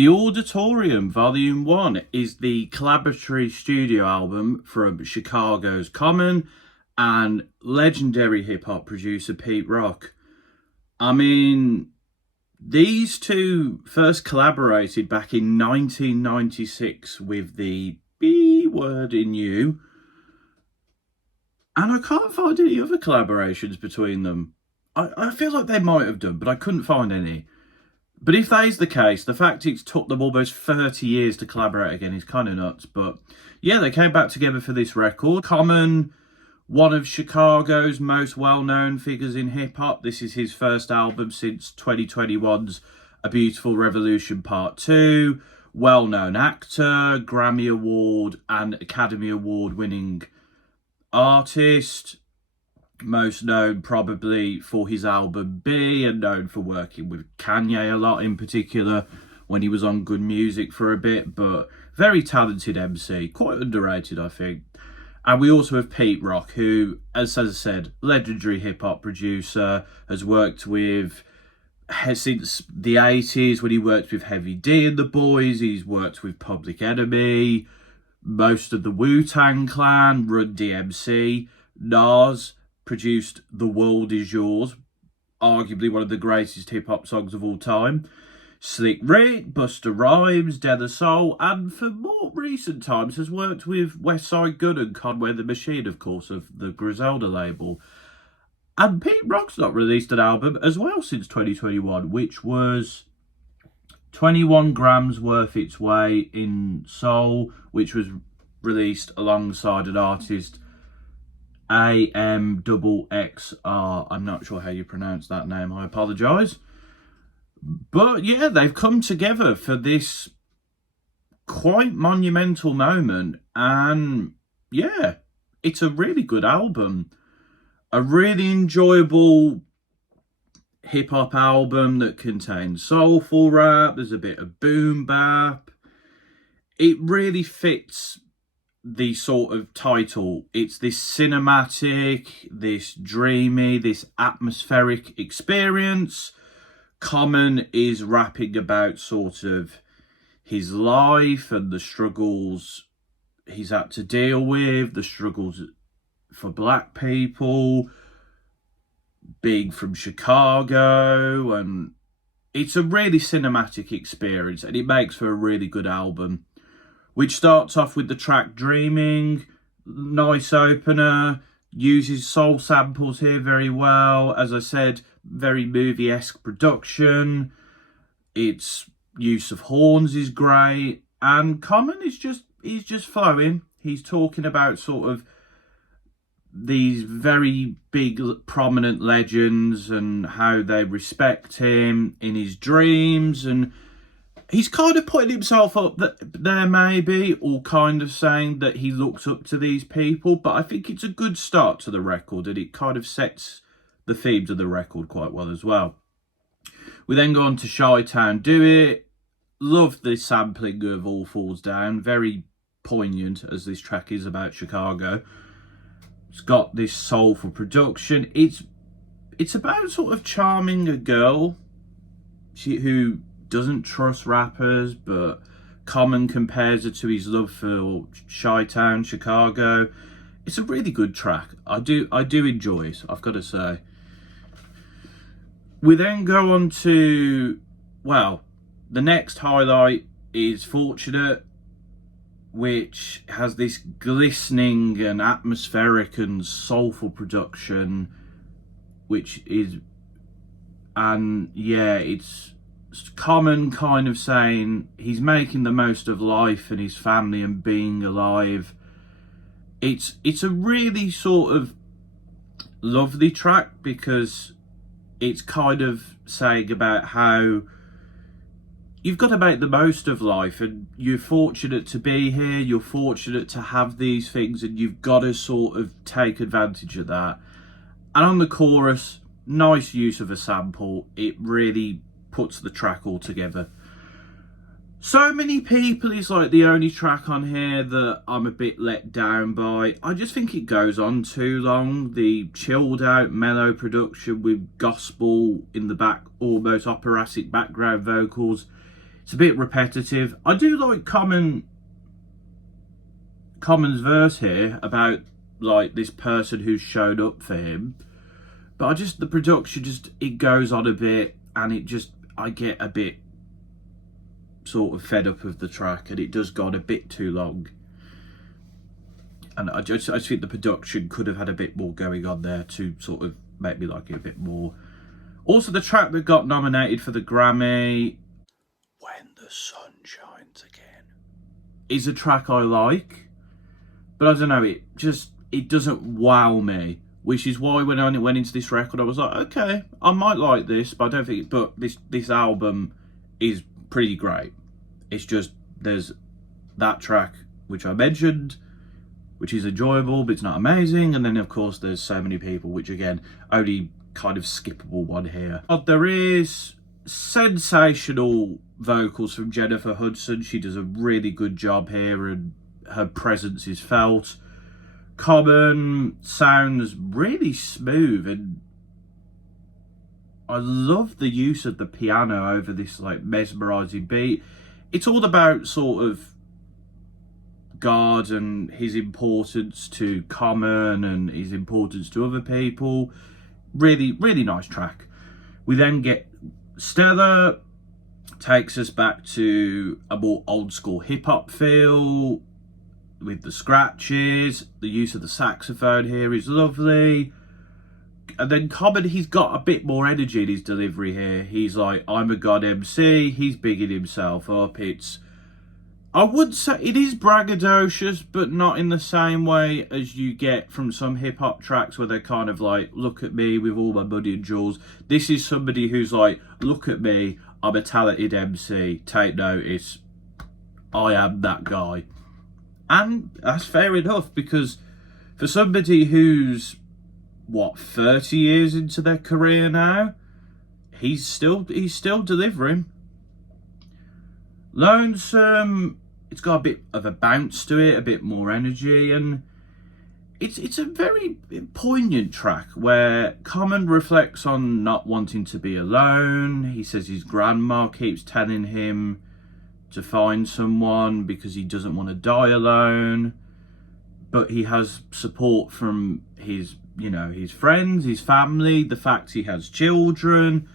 The Auditorium Volume 1 is the collaboratory studio album from Chicago's Common and legendary hip-hop producer Pete Rock. I mean, these two first collaborated back in 1996 with the B word in you, and I can't find any other collaborations between them. I feel like they might have done, but I couldn't find any. But if that is the case, the fact it's took them almost 30 years to collaborate again is kind of nuts. But yeah, they came back together for this record. Common, one of Chicago's most well-known figures in hip-hop. This is his first album since 2021's A Beautiful Revolution Part 2. Well-known actor, Grammy Award and Academy Award winning artist. Most known probably for his album B, and known for working with Kanye a lot in particular when he was on Good Music for a bit, but very talented MC, quite underrated I think. And we also have Pete Rock, who, as I said, legendary hip-hop producer, has worked with, since the 80s when he worked with Heavy D and the Boys, he's worked with Public Enemy, most of the Wu-Tang Clan, Run DMC, Nas, produced The World Is Yours, arguably one of the greatest hip-hop songs of all time. Slick Rick, Busta Rhymes, De La Soul, and for more recent times has worked with Westside Gunn and Conway the Machine, of course, of the Griselda label. And Pete Rock's not released an album as well since 2021, which was 21 Grams Worth Its Way in Soul, which was released alongside an artist, AMXXR. I'm not sure how you pronounce that name, I apologise. But yeah, they've come together for this quite monumental moment, and yeah, it's a really good album. A really enjoyable hip-hop album that contains soulful rap, there's a bit of boom bap. It really fits the sort of title. It's this cinematic, this dreamy, this atmospheric experience. Common is rapping about sort of his life and the struggles he's had to deal with, the struggles for black people, being from Chicago, and it's a really cinematic experience, and it makes for a really good album, which starts off with the track Dreaming. Nice opener, uses soul samples here very well. As I said, very movie-esque production. Its use of horns is great, and Common is he's just flowing. He's talking about sort of these very big prominent legends and how they respect him in his dreams, and he's kind of putting himself up there maybe, or kind of saying that he looks up to these people. But I think it's a good start to the record, and it kind of sets the themes of the record quite well as well. We then go on to Chi-Town Do It. Love the sampling of All Falls Down. Very poignant, as this track is about Chicago. It's got this soulful production. It's about sort of charming a girl who doesn't trust rappers, but Common compares her to his love for Chi-Town, Chicago. It's a really good track. I do enjoy it, I've got to say. We then go on to, well, the next highlight is Fortunate, which has this glistening and atmospheric and soulful production, which is, and yeah, it's Common kind of saying he's making the most of life and his family and being alive. It's a really sort of lovely track, because it's kind of saying about how you've got to make the most of life, and you're fortunate to be here, you're fortunate to have these things, and you've got to sort of take advantage of that. And on the chorus, nice use of a sample. It really puts the track all together. So Many People is like the only track on here that I'm a bit let down by. I just think it goes on too long. The chilled out mellow production with gospel in the back, almost operatic background vocals. It's a bit repetitive. I do like Common's verse here about like this person who's showed up for him, but the production it goes on a bit, and I get a bit sort of fed up of the track, and it does go on a bit too long. And I just think the production could have had a bit more going on there to sort of make me like it a bit more. Also, the track that got nominated for the Grammy, When the Sun Shines Again, is a track I like, but I don't know, it doesn't wow me, which is why when I went into this record I was like, okay, I might like this, but I don't think. But this album is pretty great. It's just there's that track which I mentioned, which is enjoyable, but it's not amazing. And then, of course, there's So Many People, which, again, only kind of skippable one here. But there is sensational vocals from Jennifer Hudson. She does a really good job here, and her presence is felt. Common sounds really smooth, and I love the use of the piano over this, like, mesmerising beat. It's all about sort of God and his importance to Common and his importance to other people. Really, really nice track. We then get Stella, takes us back to a more old school hip hop feel with the scratches. The use of the saxophone here is lovely. And then Common, he's got a bit more energy in his delivery here. He's like, I'm a God MC. He's bigging himself up. I would say it is braggadocious, but not in the same way as you get from some hip-hop tracks where they're kind of like, look at me with all my money and jewels. This is somebody who's like, look at me, I'm a talented MC, take notice, I am that guy. And that's fair enough, because for somebody who's, 30 years into their career now, he's still delivering. Lonesome, it's got a bit of a bounce to it, a bit more energy, and it's a very poignant track where Common reflects on not wanting to be alone. He says his grandma keeps telling him to find someone because he doesn't want to die alone, but he has support from his friends, his family, the fact he has children.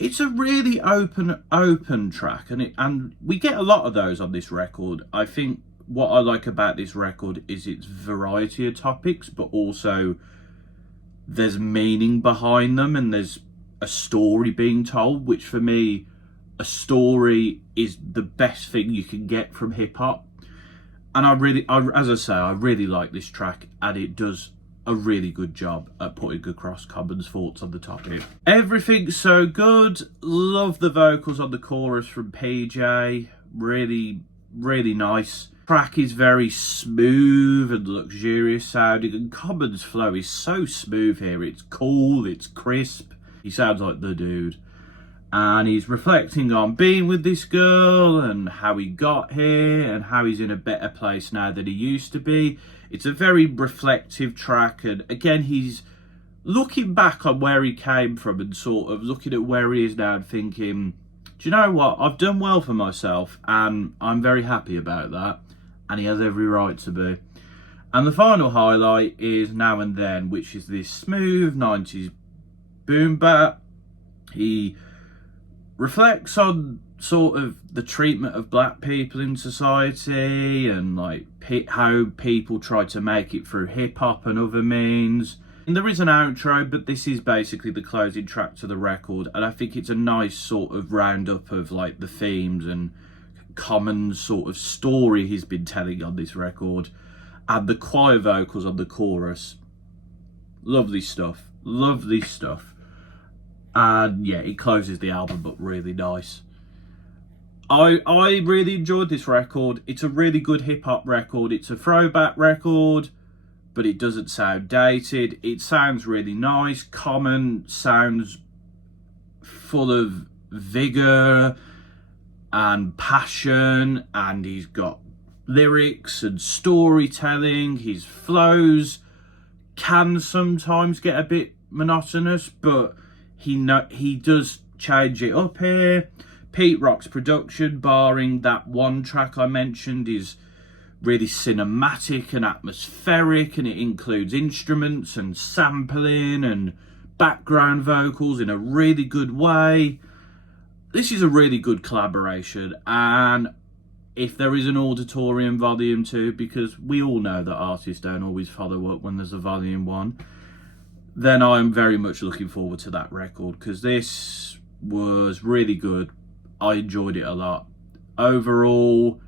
It's a really open track, and we get a lot of those on this record. I think what I like about this record is its variety of topics, but also there's meaning behind them, and there's a story being told, which for me, a story is the best thing you can get from hip hop. And I really like this track, and it does a really good job at putting across Common's thoughts on the topic. Everything's so good. Love the vocals on the chorus from PJ. Really, really nice. Track is very smooth and luxurious sounding, and Common's flow is so smooth here. It's cool, it's crisp. He sounds like the dude. And he's reflecting on being with this girl and how he got here and how he's in a better place now than he used to be. It's a very reflective track, and again, he's looking back on where he came from and sort of looking at where he is now and thinking, do you know what? I've done well for myself, and I'm very happy about that, and he has every right to be. And the final highlight is Now and Then, which is this smooth 90s boom bap. He reflects on sort of the treatment of black people in society, and like how people try to make it through hip-hop and other means. And there is an outro, but this is basically the closing track to the record, and I think it's a nice sort of roundup of like the themes and common sort of story he's been telling on this record. And the choir vocals on the chorus, lovely stuff, lovely stuff. And yeah, it closes the album up really nice. I really enjoyed this record. It's a really good hip-hop record. It's a throwback record, but it doesn't sound dated. It sounds really nice. Common sounds full of vigour and passion, and he's got lyrics and storytelling. His flows can sometimes get a bit monotonous, but he does change it up here. Pete Rock's production, barring that one track I mentioned, is really cinematic and atmospheric, and it includes instruments and sampling and background vocals in a really good way. This is a really good collaboration, and if there is an Auditorium Volume 2, because we all know that artists don't always follow up when there's a Volume 1, then I'm very much looking forward to that record, because this was really good. I enjoyed it a lot. Overall,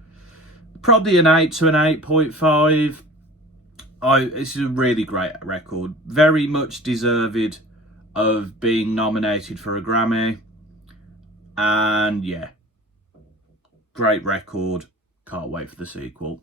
probably an 8 to an 8.5. This is a really great record. Very much deserved of being nominated for a Grammy. And yeah, great record. Can't wait for the sequel.